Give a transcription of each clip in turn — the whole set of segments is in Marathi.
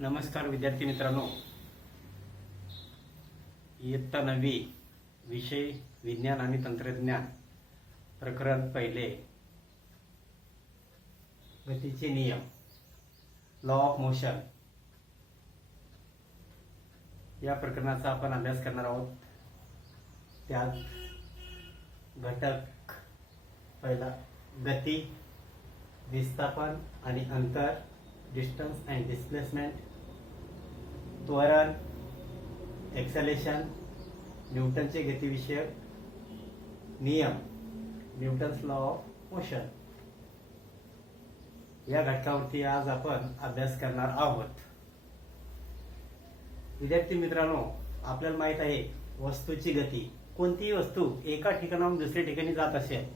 नमस्कार विद्यार्थी मित्रांनो, इयत्ता 9वी विषय विज्ञान आणि तंत्रज्ञान प्रकरण पहिले गतीचे नियम लॉ ऑफ मोशन या प्रकरणाचा आपण अभ्यास करणार आहोत। त्यात घटक पहिला गती, विस्थापन आणि अंतर, डिस्टन्स अँड डिस्प्लेसमेंट, त्वरण, एक्सेलेरेशन, न्यूटनचे गतिविषयक नियम, न्यूटन्स लॉ ऑफ मोशन या घटकावरती आज आपण अभ्यास करणार आहोत। विद्यार्थी मित्रांनो, आपल्याला माहित आहे वस्तूची गती, कोणतीही वस्तू एका ठिकाणाहून दुसऱ्या ठिकाणी जात असेल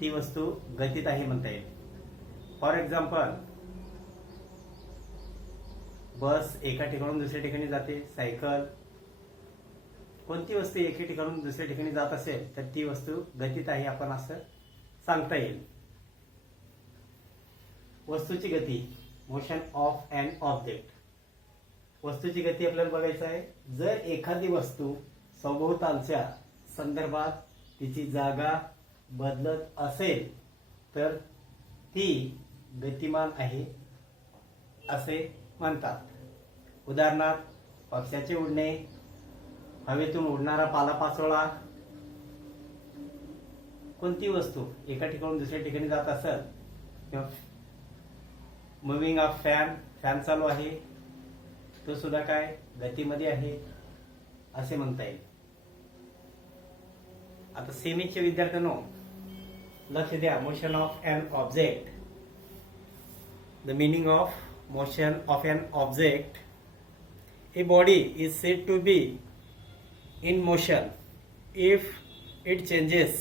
ती वस्तू गतीत आहे म्हणता येईल। फॉर एक्झाम्पल, बस एका ठिकाणाहून दुसऱ्या ठिकाणी जाते, सायकल, कोणती वस्तू एका ठिकाणाहून दुसऱ्या ठिकाणी जात असेल तर ती वस्तू गतीत आहे आपण असं सांगता येईल। वस्तूची गती, मोशन ऑफ एन ऑब्जेक्ट। वस्तूची गती आपल्याला बघायचं आहे। जर एखादी वस्तू सभोवतालच्या संदर्भात तिची जागा बदलत असेल तर ती गतिमान आहे असे म्हणतात। उदाहरणार्थ, पक्ष्याचे उडणे, हवेतून उडणारा पालापाचोळा, कोणती वस्तू एका ठिकाणून दुसऱ्या ठिकाणी जात असेल किंवा मुव्हिंग ऑफ फॅन, फॅन चालू आहे तो सुद्धा काय गतीमध्ये आहे असे म्हणता येईल। आता सेमीचे विद्यार्थ्यांनो लक्ष द्या। Motion of an object, the meaning of motion of an object. A body is said to be in motion if it changes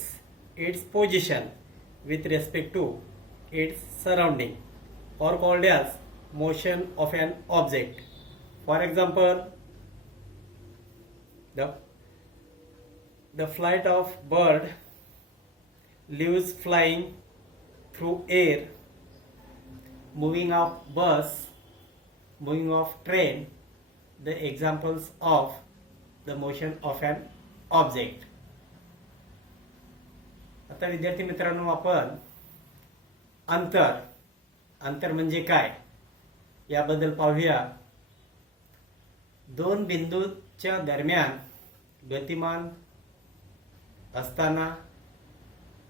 its position with respect to its surrounding, or called as motion of an object. For example, the flight of bird, leaves flying through air, moving of bus, moving of train, the examples of the motion of an object. आता विद्यार्थी मित्रांनो, आपण अंतर म्हणजे काय याबद्दल पाहूया। दोन बिंदूच्या दरम्यान गतिमान असताना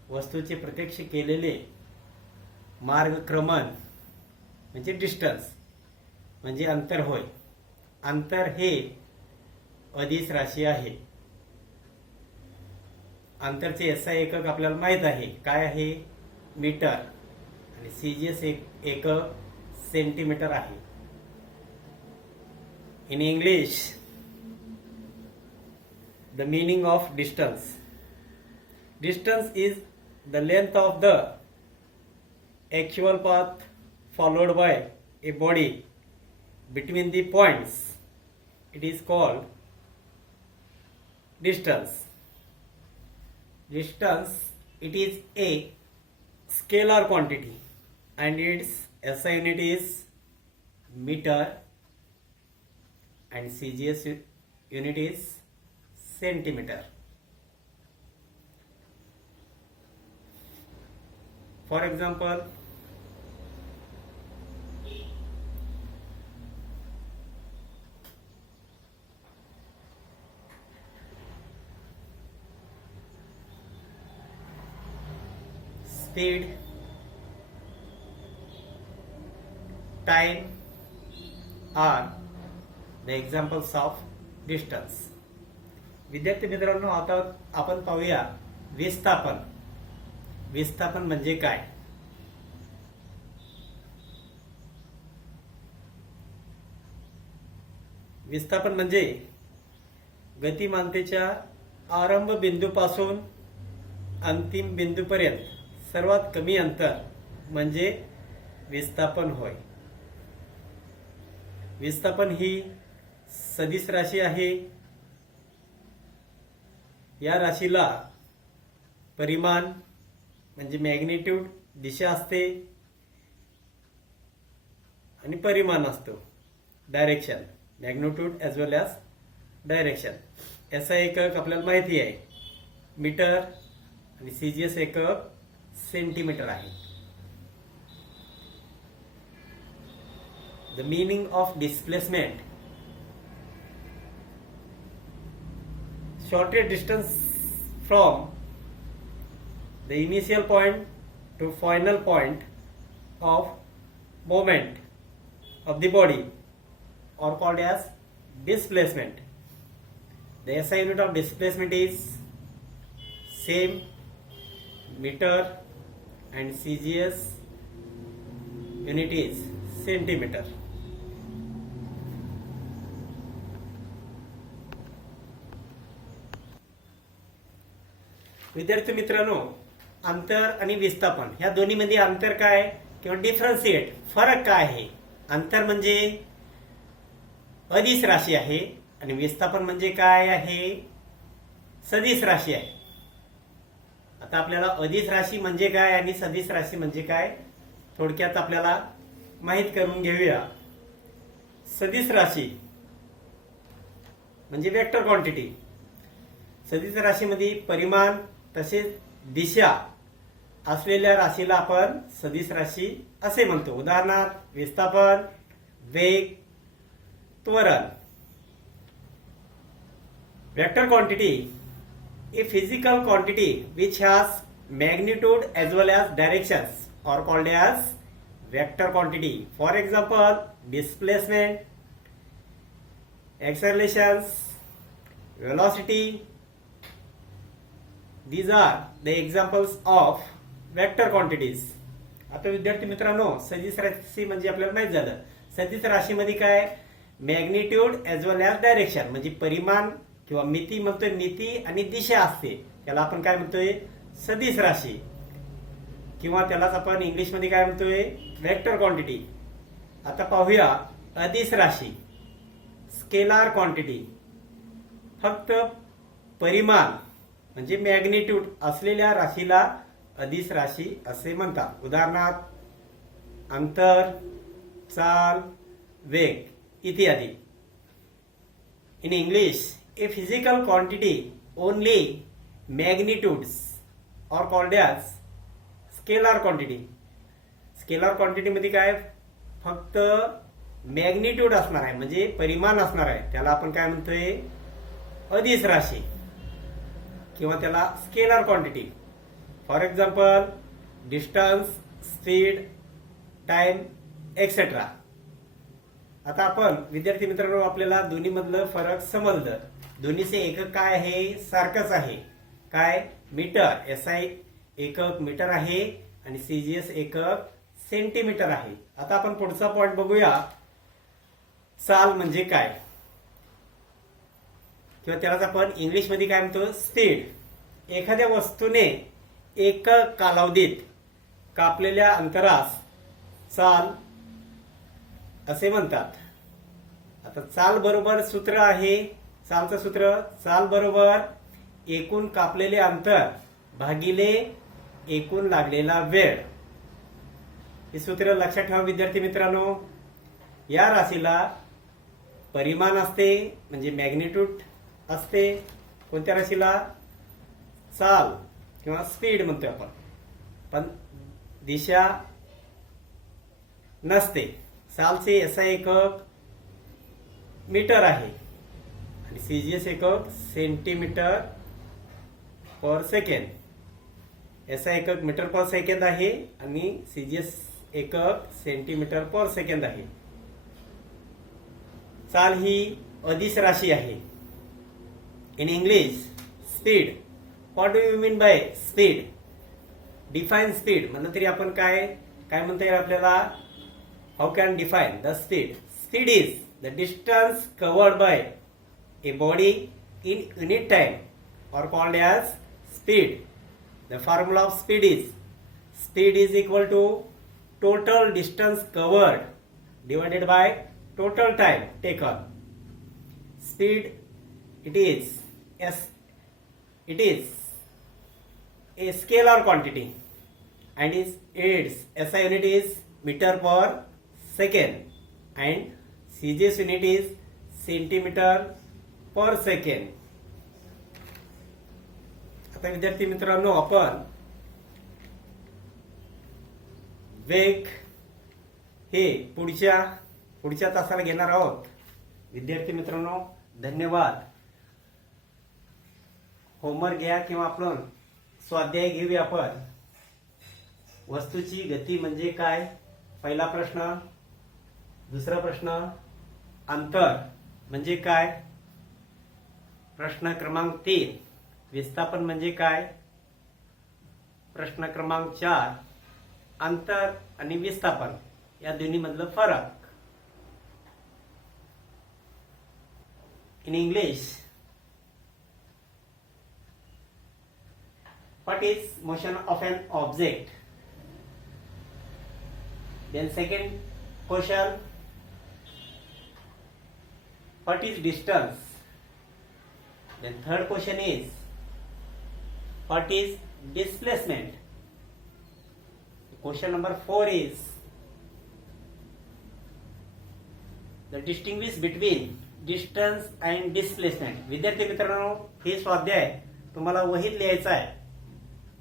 वस्तूचे प्रत्यक्ष केलेले मार्गक्रमण म्हणजे डिस्टन्स म्हणजे अंतर होय। अंतर हे अदिश राशी आहे। अंतरचे एसआय एकक आपल्याला माहित आहे, काय आहे, मीटर, आणि सीजीएस एकक सेंटीमीटर आहे। In English, the meaning of distance, distance is the length of the actual path followed by a body between the points. It is called distance. Distance, it is a scalar quantity and its SI unit is meter and CGS unit is centimeter. For example, speed, time are the examples of distance. विद्यार्थी मित्रांनो, आता आपण पाहूया विस्थापन। विस्थापन म्हणजे काय? विस्थापन म्हणजे गतिमानतेच्या आरंभ बिंदूपासून अंतिम बिंदूपर्यंत सर्वात कमी अंतर म्हणजे विस्थापन होय। विस्थापन ही सदिश राशी आहे। या राशीला परिमाण म्हणजे मॅग्निट्यूड दिशा असते आणि परिमाण असतो। डायरेक्शन, मॅग्निट्यूड ॲज वेल ॲज डायरेक्शन. SI एकक आपल्याला माहिती आहे मीटर आणि CGS एकक सेंटीमीटर आहे. The meaning of displacement, shortest distance from the initial point to final point of movement of the body are called as displacement. The SI unit of displacement is same, meter, and CGS unit is centimeter. विद्यार्थी मित्रांनो, अंतर आणि विस्थापन ह्या दोन्हीमध्ये अंतर काय किंवा डिफरन्शिएट फरक काय आहे? अंतर म्हणजे अदिश राशी आहे आणि विस्थापन म्हणजे काय आहे? सदिश राशी आहे. आता आपल्याला अदिश राशी म्हणजे काय आणि सदिश राशी म्हणजे काय थोडक्यात आपल्याला माहित करून घेऊया. सदिश राशी म्हणजे वेक्टर क्वांटिटी. सदिश राशीमध्ये परिमाण तसेच दिशा असलेल्या राशीला आपण सदिश राशी असे म्हणतो. उदाहरणार्थ विस्थापन, वेग, त्वरण. Vector quantity a physical quantity which has magnitude as well as directions are called as vector quantity. For example displacement, accelerations, velocity. These are the examples of vector quantities. आता विद्यार्थी मित्रांनो, सदिश राशी म्हणजे आपल्याला माहित झालं. सदिश राशीमध्ये काय magnitude as well age direction म्हणजे परिमाण किंवा मिती म्हणतोय, मिती आणि दिशा असते त्याला आपण काय म्हणतोय? सदिश राशी. किंवा त्यालाच आपण इंग्लिशमध्ये काय म्हणतोय? Vector quantity. आता पाहूया अदिश राशी, स्केलार क्वांटिटी. फक्त परिमाण म्हणजे मॅग्निट्यूड असलेल्या राशीला अदिश राशी असे म्हणतात. उदाहरणार्थ अंतर, चाल, वेग इत्यादी. In English a physical quantity only magnitudes are called as scalar quantity. Scalar quantity मध्ये काय फक्त मॅग्निट्यूड असणार आहे म्हणजे परिमाण असणार आहे त्याला आपण काय म्हणतोय? अदिश राशी किंवा त्याला scalar quantity. For example distance, speed, time etcetera. आता आपण विद्यार्थी मित्रांनो आपल्याला दोन्ही मधलं फरक समजलं. दोन्हीचे एकक काय आहे? सारखंच आहे. काय? मीटर. SI एकक मीटर आहे आणि CGS एकक सेंटीमीटर आहे. आता आपण पुढचा पॉइंट बघूया. चाल म्हणजे काय किंवा त्यालाच आपण इंग्लिशमध्ये काय म्हणतो? स्पीड. एखाद्या वस्तूने एकक कालावधीत कापलेल्या अंतरास चाल असे म्हणतात. आता चाल बरोबर सूत्र आहे. चालचं सूत्र चाल बरोबर एकूण कापलेले अंतर भागिले एकूण लागलेला वेळ. हे सूत्र लक्षात ठेवा विद्यार्थी मित्रांनो. या राशीला परिमाण असते म्हणजे मॅग्निट्यूड असते. कोणत्या राशीला? चाल किंवा स्पीड म्हणतोय आपण. पण दिशा नसते. चालचे SI एकक मीटर आहे आणि CGS एकक सेंटीमीटर पर सेकंड. SI एकक मीटर पर सेकंड आहे आणि CGS एकक सेंटीमीटर पर सेकंड आहे. चाल ही अदिश राशी आहे. In English speed. What do you mean by speed? Define speed म्हणलं तरी आपण काय काय म्हणता येईल आपल्याला? How can define the speed? Speed is the distance covered by a body in unit time are called as speed. The formula of speed is equal to total distance covered divided by total time taken. Speed it is a scalar quantity and its SI unit is meter per second and CGS unit is centimetre per second. आता विद्यार्थी मित्रांनो, आपण वेग हे पुढच्या तासाला घेणार आहोत. विद्यार्थी मित्रांनो, धन्यवाद. होमवर्क घ्या किंवा आपण स्वाध्याय घेऊया. आपण वस्तूची गती म्हणजे काय, पहिला प्रश्न. दुसरा प्रश्न, अंतर म्हणजे काय. प्रश्न क्रमांक 3, विस्थापन म्हणजे काय. प्रश्न क्रमांक 4, अंतर आणि विस्थापन या दोन्ही मधलं फरक. In English, what is motion of an object? Then second question, what is distance? Then third question is, what is displacement? Question number 4 is, the distinguish between distance and displacement. विद्यार्थी मित्रांनो, हे स्वाध्याय तुम्हाला वहीत लिहायचं आहे.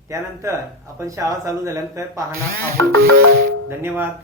त्यानंतर आपण शाळा चालू झाल्यानंतर पाहणार आहोत. धन्यवाद.